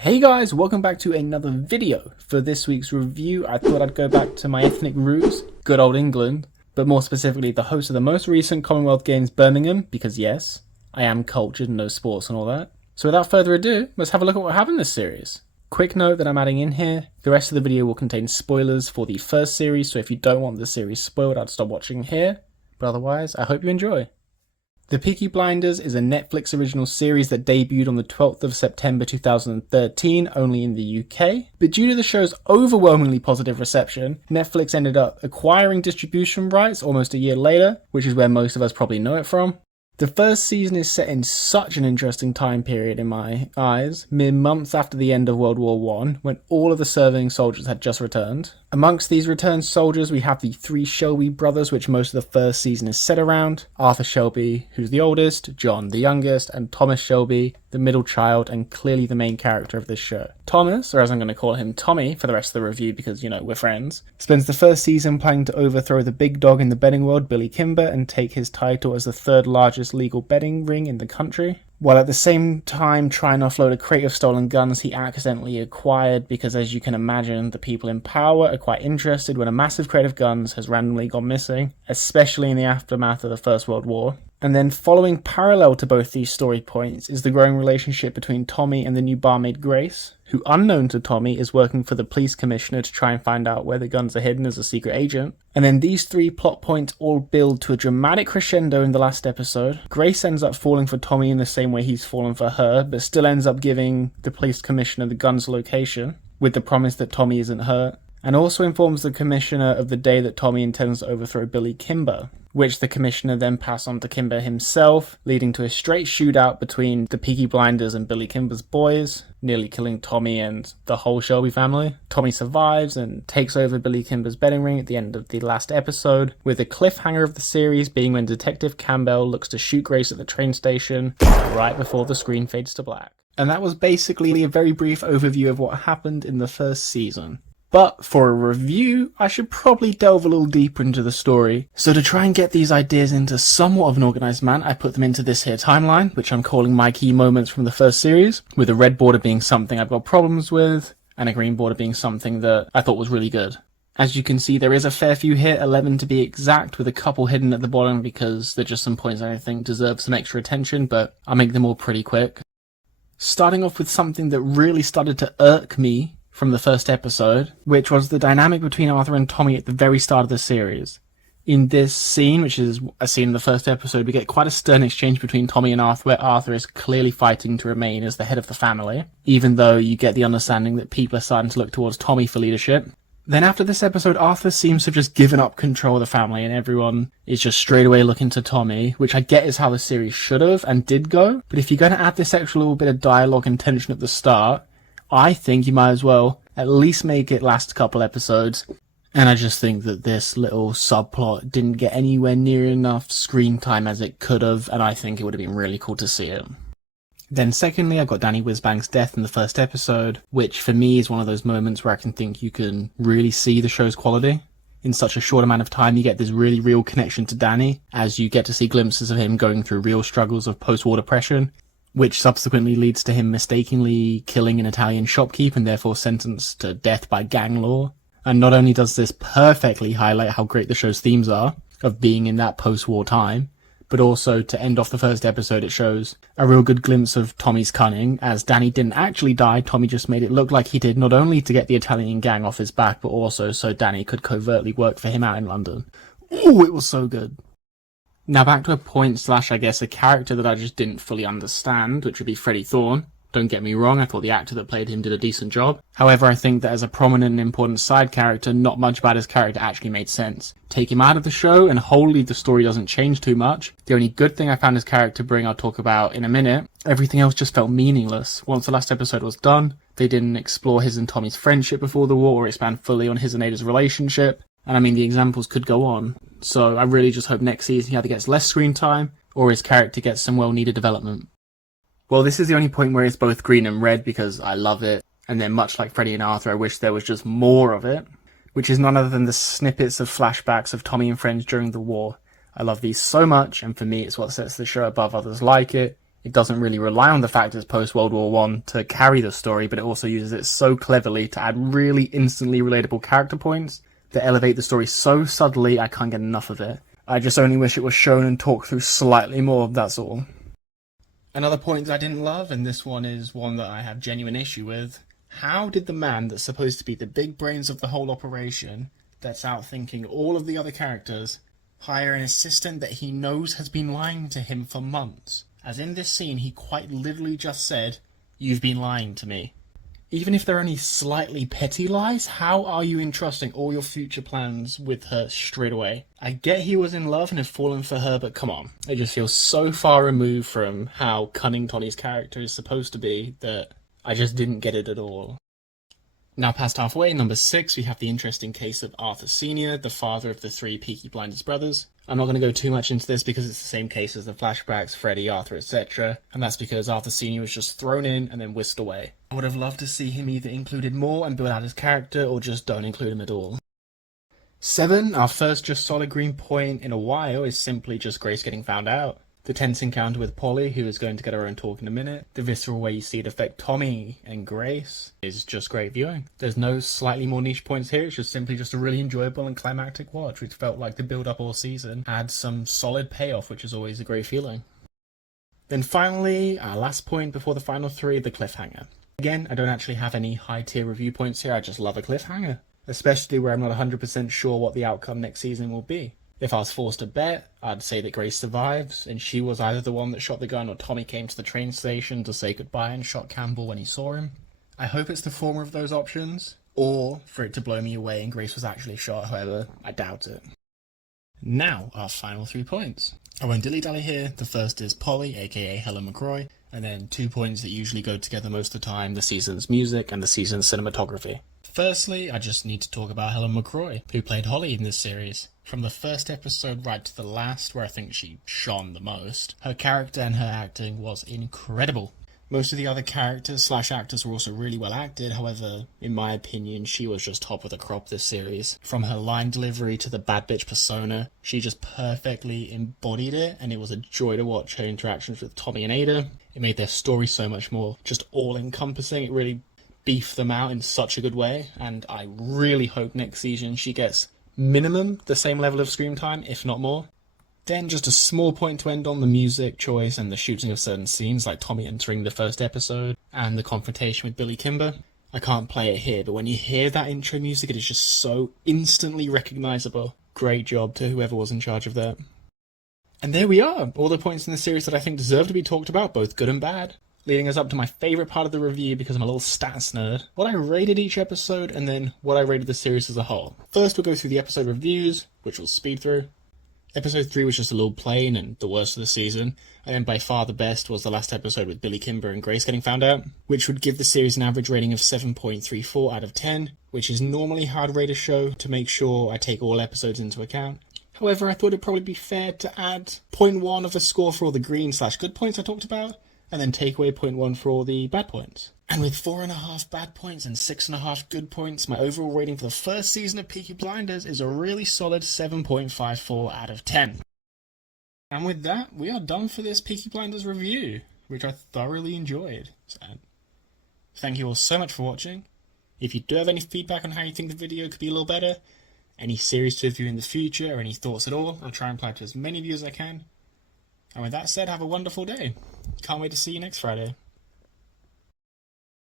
Hey guys, welcome back to another video. For this week's review, I thought I'd go back to my ethnic roots, good old England, but more specifically the host of the most recent Commonwealth Games Birmingham, because yes, I am cultured and know sports and all that. So without further ado, let's have a look at what happened in this series. Quick note that I'm adding in here, the rest of the video will contain spoilers for the first series, so if you don't want the series spoiled, I'd stop watching here, but otherwise, I hope you enjoy. The Peaky Blinders is a Netflix original series that debuted on the 12th of September 2013 only in the UK, but due to the show's overwhelmingly positive reception, Netflix ended up acquiring distribution rights almost a year later, which is where most of us probably know it from. The first season is set in such an interesting time period in my eyes, mere months after the end of World War I, when all of the serving soldiers had just returned. Amongst these returned soldiers, we have the three Shelby brothers, which most of the first season is set around. Arthur Shelby, who's the oldest, John the youngest, and Thomas Shelby, the middle child, and clearly the main character of this show. Thomas, or as I'm going to call him Tommy for the rest of the review because, you know, we're friends, spends the first season planning to overthrow the big dog in the betting world, Billy Kimber, and take his title as the third largest legal betting ring in the country, while at the same time trying to offload a crate of stolen guns he accidentally acquired because, as you can imagine, the people in power are quite interested when a massive crate of guns has randomly gone missing, especially in the aftermath of the First World War. And then following parallel to both these story points is the growing relationship between Tommy and the new barmaid Grace, who, unknown to Tommy, is working for the police commissioner to try and find out where the guns are hidden as a secret agent. And then these three plot points all build to a dramatic crescendo in the last episode. Grace ends up falling for Tommy in the same way he's fallen for her, but still ends up giving the police commissioner the gun's location, with the promise that Tommy isn't hurt, and also informs the commissioner of the day that Tommy intends to overthrow Billy Kimber, which the commissioner then passes on to Kimber himself, leading to a straight shootout between the Peaky Blinders and Billy Kimber's boys, nearly killing Tommy and the whole Shelby family. Tommy survives and takes over Billy Kimber's betting ring at the end of the last episode, with the cliffhanger of the series being when Detective Campbell looks to shoot Grace at the train station right before the screen fades to black. And that was basically a very brief overview of what happened in the first season. But for a review, I should probably delve a little deeper into the story. So to try and get these ideas into somewhat of an organised manner, I put them into this here timeline, which I'm calling my key moments from the first series, with the red border being something I've got problems with, and a green border being something that I thought was really good. As you can see, there is a fair few here, 11 to be exact, with a couple hidden at the bottom because they're just some points I think deserve some extra attention, but I'll make them all pretty quick. Starting off with something that really started to irk me from the first episode, which was the dynamic between Arthur and Tommy at the very start of the series. In this scene, which is a scene in the first episode, we get quite a stern exchange between Tommy and Arthur, where Arthur is clearly fighting to remain as the head of the family, even though you get the understanding that people are starting to look towards Tommy for leadership. Then after this episode, Arthur seems to have just given up control of the family and everyone is just straight away looking to Tommy, which I get is how the series should have and did go, but if you're going to add this extra little bit of dialogue and tension at the start, I think you might as well at least make it last a couple episodes. And I just think that this little subplot didn't get anywhere near enough screen time as it could have, and I think it would have been really cool to see it. Then secondly, I got Danny Whizbang's death in the first episode, which for me is one of those moments where I can think you can really see the show's quality. In such a short amount of time, you get this really real connection to Danny, as you get to see glimpses of him going through real struggles of post-war depression, which subsequently leads to him mistakenly killing an Italian shopkeeper and therefore sentenced to death by gang law. And not only does this perfectly highlight how great the show's themes are, of being in that post-war time, but also to end off the first episode it shows a real good glimpse of Tommy's cunning, as Danny didn't actually die, Tommy just made it look like he did, not only to get the Italian gang off his back, but also so Danny could covertly work for him out in London. Ooh, it was so good. Now back to a point / I guess a character that I just didn't fully understand, which would be Freddie Thorne. Don't get me wrong, I thought the actor that played him did a decent job. However, I think that as a prominent and important side character, not much about his character actually made sense. Take him out of the show and wholly the story doesn't change too much. The only good thing I found his character bring I'll talk about in a minute. Everything else just felt meaningless. Once the last episode was done, they didn't explore his and Tommy's friendship before the war or expand fully on his and Ada's relationship. And I mean, the examples could go on. So I really just hope next season he either gets less screen time or his character gets some well-needed development. Well, this is the only point where it's both green and red because I love it. And then much like Freddie and Arthur, I wish there was just more of it, which is none other than the snippets of flashbacks of Tommy and friends during the war. I love these so much, and for me it's what sets the show above others like it. It doesn't really rely on the fact it's post-World War One to carry the story, but it also uses it so cleverly to add really instantly relatable character points that elevate the story so subtly I can't get enough of it. I just only wish it was shown and talked through slightly more, that's all. Another point that I didn't love, and this one is one that I have genuine issue with, how did the man that's supposed to be the big brains of the whole operation, that's out thinking all of the other characters, hire an assistant that he knows has been lying to him for months? As in this scene, he quite literally just said, "You've been lying to me." Even if they're only slightly petty lies, how are you entrusting all your future plans with her straight away? I get he was in love and had fallen for her, but come on. It just feels so far removed from how cunning Tony's character is supposed to be that I just didn't get it at all. Now past halfway, number 6, we have the interesting case of Arthur Sr., the father of the 3 Peaky Blinders brothers. I'm not going to go too much into this because it's the same case as the flashbacks, Freddy, Arthur, etc. And that's because Arthur Sr. was just thrown in and then whisked away. I would have loved to see him either included more and build out his character, or just don't include him at all. 7, our first just solid green point in a while, is simply just Grace getting found out. The tense encounter with Polly, who is going to get her own talk in a minute, the visceral way you see it affect Tommy and Grace, is just great viewing. There's no slightly more niche points here, it's just simply just a really enjoyable and climactic watch, which felt like the build-up all season had some solid payoff, which is always a great feeling. Then finally, our last point before the final 3, the cliffhanger. Again, I don't actually have any high-tier review points here, I just love a cliffhanger, especially where I'm not 100% sure what the outcome next season will be. If I was forced to bet, I'd say that Grace survives, and she was either the one that shot the gun or Tommy came to the train station to say goodbye and shot Campbell when he saw him. I hope it's the former of those options, or for it to blow me away and Grace was actually shot, however, I doubt it. Now, our final 3 points. I won't dilly-dally here. The first is Polly, aka Helen McCroy, and then 2 points that usually go together most of the time, the season's music and the season's cinematography. Firstly, I just need to talk about Helen McCroy, who played Holly in this series. From the first episode right to the last, where I think she shone the most, her character and her acting was incredible. Most of the other characters / actors were also really well acted, however, in my opinion, she was just top of the crop this series. From her line delivery to the bad bitch persona, she just perfectly embodied it, and it was a joy to watch her interactions with Tommy and Ada. It made their story so much more just all-encompassing. It really beefed them out in such a good way, and I really hope next season she gets minimum the same level of screen time, if not more. Then just a small point to end on, the music choice and the shooting of certain scenes, like Tommy entering the first episode and the confrontation with Billy Kimber. I can't play it here, but when you hear that intro music, it is just so instantly recognisable. Great job to whoever was in charge of that. And there we are, all the points in the series that I think deserve to be talked about, both good and bad. Leading us up to my favourite part of the review, because I'm a little stats nerd, what I rated each episode and then what I rated the series as a whole. First we'll go through the episode reviews, which we'll speed through. Episode 3 was just a little plain and the worst of the season, and then by far the best was the last episode with Billy Kimber and Grace getting found out, which would give the series an average rating of 7.34 out of 10, which is normally how I'd rate a show to make sure I take all episodes into account. However, I thought it'd probably be fair to add 0.1 of a score for all the green / good points I talked about, and then take away 0.1 for all the bad points. And with 4.5 bad points and 6.5 good points, my overall rating for the first season of Peaky Blinders is a really solid 7.54 out of 10. And with that, we are done for this Peaky Blinders review, which I thoroughly enjoyed. So, thank you all so much for watching. If you do have any feedback on how you think the video could be a little better, any series to review in the future, or any thoughts at all, I'll try and reply to as many of you as I can. And with that said, have a wonderful day. Can't wait to see you next Friday.